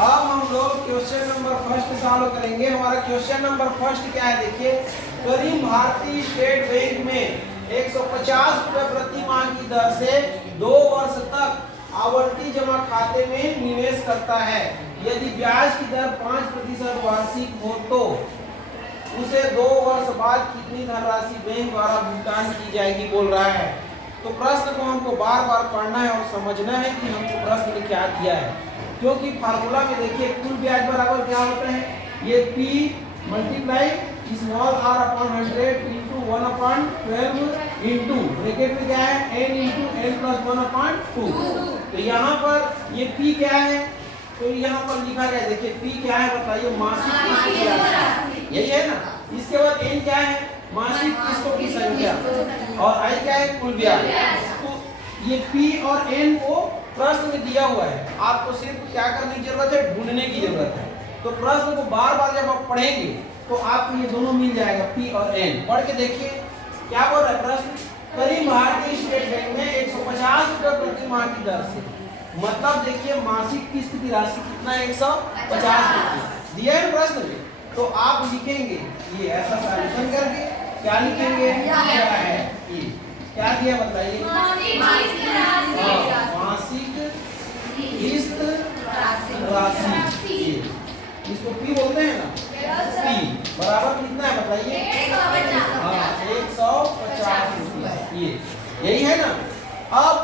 अब हम लोग क्वेश्चन नंबर फर्स्ट सॉल्व करेंगे। हमारा क्वेश्चन नंबर फर्स्ट क्या है, देखिए। करीम भारतीय स्टेट बैंक में 150 रुपए प्रति माह की दर से 2 वर्ष तक आवर्ती जमा खाते में निवेश करता है। यदि ब्याज की दर 5% वार्षिक हो तो उसे 2 वर्ष बाद कितनी धनराशि बैंक द्वारा भुगतान की जाएगी, बोल रहा है। तो प्रश्न को हमको बार बार पढ़ना है और समझना है कि हमको प्रश्न में क्या दिया है, क्योंकि फार्मूला में देखिए कुल ब्याज बराबर क्या होता है, ये P multiply small r upon 100 into 1/12 into bracket में क्या है n इंटू n प्लस 1/2। तो यहाँ पर ये P क्या है, तो यहाँ पर लिखा गया, देखिए P क्या है बताइए, मासिक किस्त की राशि, यही है ना। इसके बाद n क्या है, मासिक किस्तों की संख्या, और I क्या है, कुल ब्याज। तो ये P और n को प्रश्न में दिया हुआ है, आपको सिर्फ क्या करने की जरूरत है, ढूंढने की जरूरत है। तो प्रश्न को बार बार जब आप पढ़ेंगे तो आपको ये दोनों मिल जाएगा, P और n। पढ़ के देखिए क्या बोल रहा है प्रश्न। करीम भारतीय स्टेट बैंक में 150 रुपए प्रति माह की दर से, मतलब देखिए मासिक किस्त की राशि कितना है, 150 रुपए दिया है प्रश्न में। तो आप लिखेंगे ये ऐसा सॉल्यूशन करके क्या लिखेंगे, क्या है ये क्या दिया बताइए, मासिक किस्त राशि, इसको P बोलते हैं ना। P बराबर कितना है बताइए, 150 रुपया, ये यही है ना। अब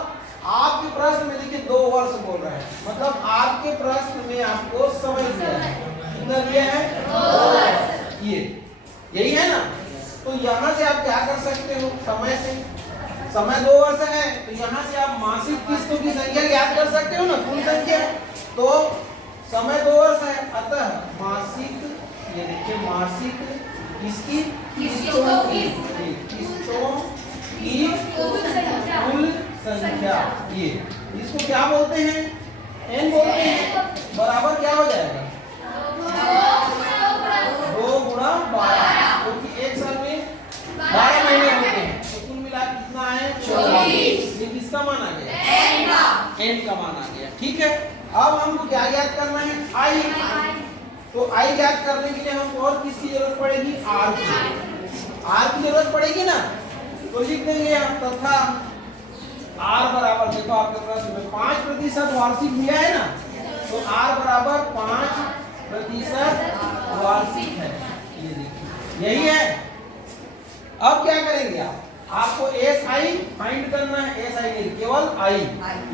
आपके प्रश्न में देखिए 2 वर्ष बोल रहा है, मतलब आपके प्रश्न में आपको समय दिया है, कितना दिया है, 2 वर्ष, ये यही है ना। तो यहाँ से आप क्या कर सकते हो, समय से, समय 2 वर्ष है तो यहाँ से आप मासिक किस्तों की संख्या ज्ञात कर सकते हो ना, कुल संख्या। तो समय 2 वर्ष है, अतः मासिक, ये देखिए मासिक किसकी, किस्तों की कुल संख्या, ये इसको क्या बोलते हैं, n बोलते हैं। बराबर क्या हो जाएगा, 2 गुणा 12, क्योंकि एक साल में 12 महीने होते हैं, तो कुल मिला कितना है, 24। ये किसका मान आ गया, n का मान आ गया। ठीक है, अब हमको क्या ज्ञात करना है, I। तो I ज्ञात करने के लिए हमको और किसकी जरूरत पड़ेगी, R की जरूरत पड़ेगी ना। तो लिख देंगे हम, तथा R बराबर, देखो आपके प्रश्न में 5% वार्षिक दिया है ना, तो R बराबर 5% वार्षिक है, ये देखिए यही है। अब क्या करेंगे आपको SI फाइंड करना है, SI नहीं केवल I,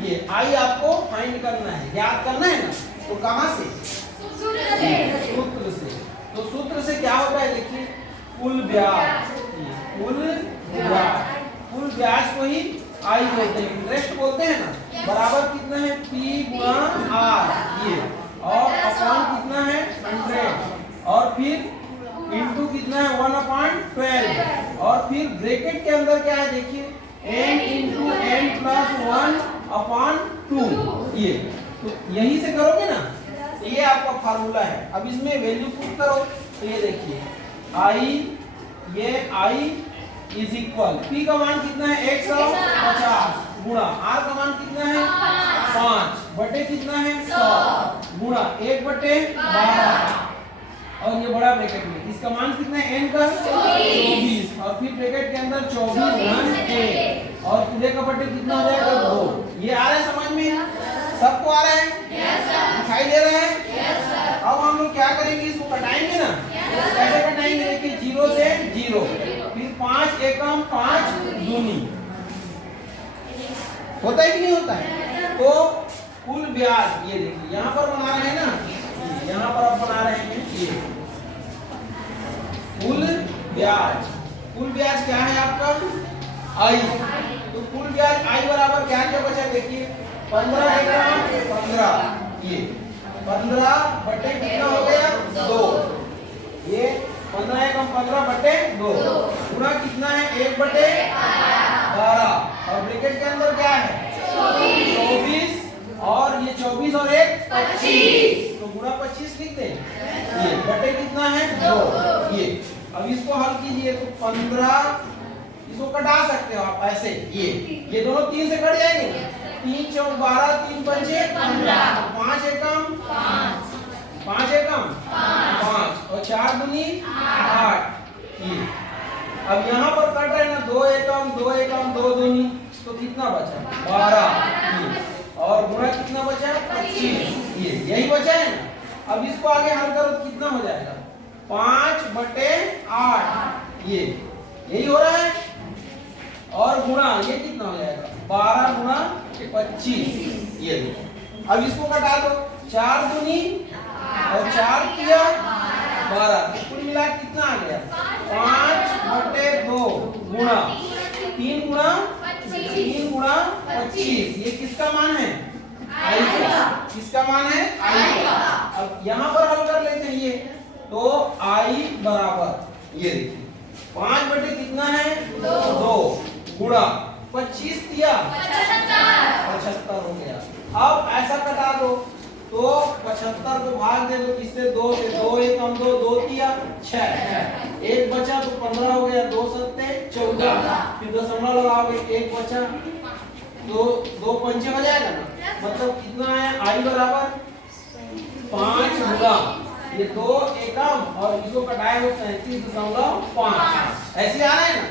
ये I आपको फाइंड करना है, ज्ञात करना है ना। तो कहाँ से, सूत्र से। तो सूत्र से क्या होता है, देखिए कुल ब्याज, कुल ब्याज को ही I बोलते हैं, इंटरेस्ट बोलते हैं ना। बराबर कितना है, P गुणा R, ये, और अपॉन कितना है 100, और फिर इंटू कितना है 1/12, और फिर ब्रैकेट के अंदर क्या है देखिए, n इंटू n प्लस 1/2, ये। तो यही से करोगे ना, तो ये आपका फार्मूला है। अब इसमें वैल्यू पुट करो, तो ये देखिए I इज इक्वल, P का मान कितना है 150 गुणा R का मान कितना है 5 बटे कितना है 100 गुणा 1/12, और ये बड़ा ब्रैकेट में इसका मान कितना है n का 24, और फिर ब्रैकेट के अंदर 24 गुणा 1, और पूरे का बटे कितना हो जाएगा 2। ये आ रहा है समझ में, सबको आ रहा है, दिखाई दे रहा है। अब हम लोग क्या करेंगे, इसको कटाएंगे ना। कैसे कटाएंगे, देखिए 0 से 0, फिर 5 एकम 5 दूनी, होता है कि नहीं होता है। तो कुल ब्याज, ये देखिए यहाँ पर बना रहे हैं ना, यहाँ पर आप बना रहे हैं ये कुल ब्याज क्या है आपका, I। तो कुल ब्याज I बराबर क्या क्या बचा, देखिए 15 एकम 15, ये 15 बटे कितना हो गया 2, ये 15 एकम 15 बटे 2 गुणा कितना है 1/12, और ब्रैकेट के अंदर क्या है 24, और ये 24 और 1 25, तो गुणा 25 लिख दें, ये बटे कितना है 2, ये। अब इसको हल कीजिए, तो 15, इसको कटा सकते हो आप ऐसे, ये दोनों 3 से कट जाएंगे, 3 चौक 12, 3 पंचे 15, 5 एकम 5, 4 दूनी 8 ये। अब यहाँ पर कट रहे ना 2 एकम 2 दूनी, तो कितना बचा 12 और गुणा कितना बचा 25 ये यही बचा है ना। अब इसको आगे हल करो तो कितना हो जाएगा 5/8 ये यही हो रहा है। और गुणा ये कितना हो जाएगा 12 गुणा 25 ये देखो। अब इसको कटा दो 4 दूनी और 4 किया 12, कुल मिला कितना आ गया 5/2 गुणा 3 गुणा 25 ये किसका मान है आई का। किसका मान है आई का। अब यहाँ पर हल कर लेते हैं ये, तो आई बराबर ये देखिए 5 बटे कितना है 2 गुणा 25 दिया 75 हो गया। अब ऐसा कटा दो तो 75 को भाग दे दो किससे 2 से, 2 एकम 2 2 किया 6 एक बचा तो 15 हो गया 2 सत्ते 14 फिर दशमलव लगाओगे 1 बचा तो 2 पंचे हो जाएगा ना। मतलब कितना है आई बराबर 5 गुणा ये 2 एकम और इसको कटाए हो 37.5 ऐसे आ रहा है ना।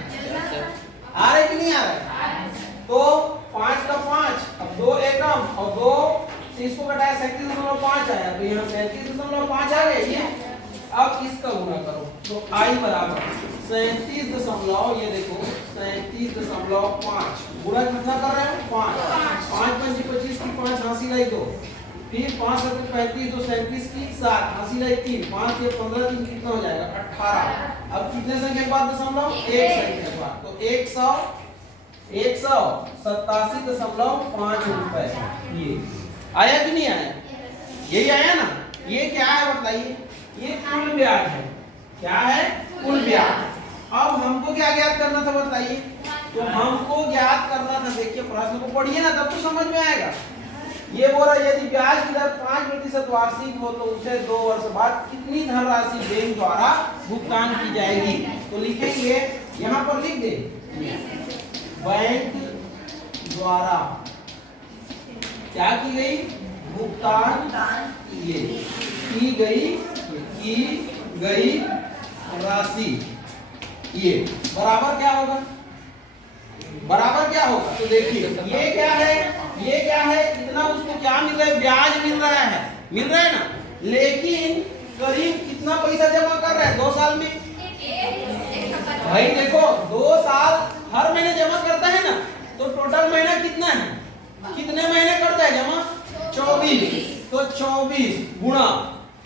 आ रहा है कि नहीं आ रहा है। तो 5 का 5 अब 2 एकम और 2 से इसको कटाया 37.5 आया तो यहाँ 37.5 आ गया ये। अब इसका गुणा करो तो आई बराबर 37 ये देखो 37.5 गुणा कितना कर रहे हो 5 5 पंचे 25 की 5 हासी लाई 2 फिर 5 सत्ते 35 तो 37 की 7 हासी लाई 3 5 से 15 3 कितना हो जाएगा 18। अब कितने संख्या के बाद दशमलव 1 संख्या के बाद तो 187.5 रुपए ये आया कि नहीं आया। यही आया ना। ये क्या है बताइए ये कुल ब्याज है। क्या है कुल ब्याज। अब हमको क्या ज्ञात करना था बताइए। तो हमको ज्ञात करना था देखिए प्रश्न को पढ़िए ना तब तो समझ में आएगा। ये बोल रहा यदि ब्याज की दर 5% वार्षिक हो तो उसे 2 वर्ष बाद कितनी धनराशि बैंक द्वारा भुगतान की जाएगी। तो लिखेंगे यहाँ पर लिख दे बैंक द्वारा क्या की गई भुगतान की गई राशि ये बराबर क्या होगा तो देखिए ये क्या है इतना उसको क्या मिल रहा है ब्याज मिल रहा है ना। लेकिन करीब कितना पैसा जमा कर रहा है 2 साल में भाई देखो 2 साल हर महीने जमा करता है ना। तो टोटल महीना कितना है कितने महीने करता है जमा 24 तो 24 गुणा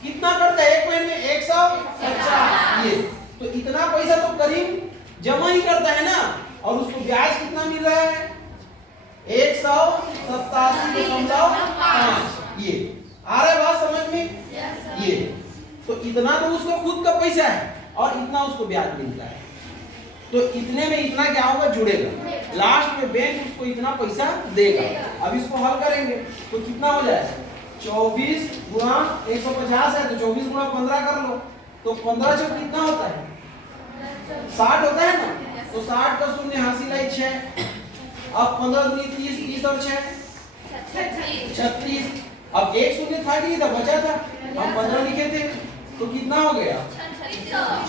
कितना करता है एक महीने में 150 ये। तो इतना पैसा तो करीब जमा ही करता है ना। और उसको ब्याज कितना मिल रहा है 187.5 ये। आ रहा है बात समझ में ये। तो इतना तो उसको खुद का पैसा है और इतना उसको ब्याज मिलता है। तो इतने में इतना क्या होगा जुड़ेगा लास्ट में बैंक उसको इतना पैसा देगा। अब इसको हल करेंगे तो कितना हो जाएगा 24 गुणा 150 है तो 24 गुणा 15 कर लो तो 15 से कितना होता है 60 होता है ना। तो 60 का शून्य हासिल है 6। अब 15 दूनी 30 30 और 6 36। अब एक शून्य था कि नहीं था बचा था हम 15 लिखे थे तो कितना हो गया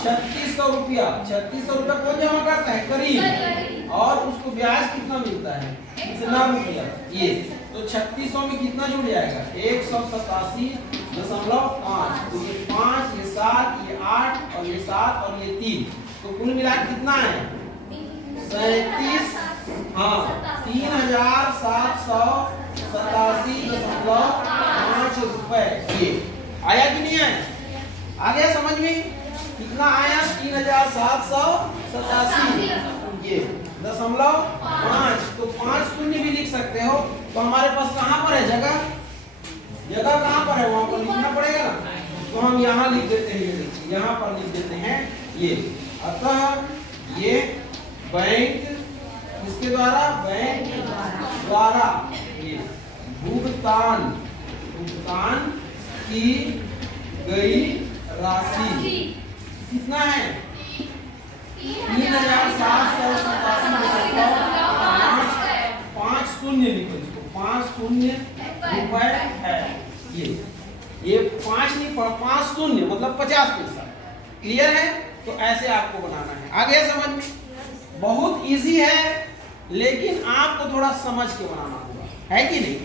3600 रुपया। 3600 रुपया कौन जमा करता है करीब और उसको ब्याज कितना मिलता है इतना रुपया ये। तो 3600 में कितना जुड़ जाएगा 187.5 तो ये 5 ये 7 ये 8 और ये 7 और ये 3 तो कुल मिला कितना है 37 हाँ 3787.5 रुपए ये आया कि नहीं आया। आ गया समझ में कितना आया 3787 ये 0.5 तो 5 शून्य भी लिख सकते हो। तो हमारे पास कहाँ पर है जगह कहाँ पर है वहां पर लिखना पड़ेगा ना। तो हम यहाँ लिख देते हैं ये देखिए यहाँ पर लिख देते हैं ये। अतः ये बैंक इसके द्वारा ये भुगतान की गई राशि कितना है 3787.5 शून्य लिखो इसको 5 शून्य रुपए है ये 5 नहीं 5 शून्य मतलब 50 पैसा क्लियर है? तो ऐसे आपको बनाना है। आ गया समझ में? बहुत इजी है, लेकिन आपको थोड़ा समझ के बनाना होगा, है कि नहीं?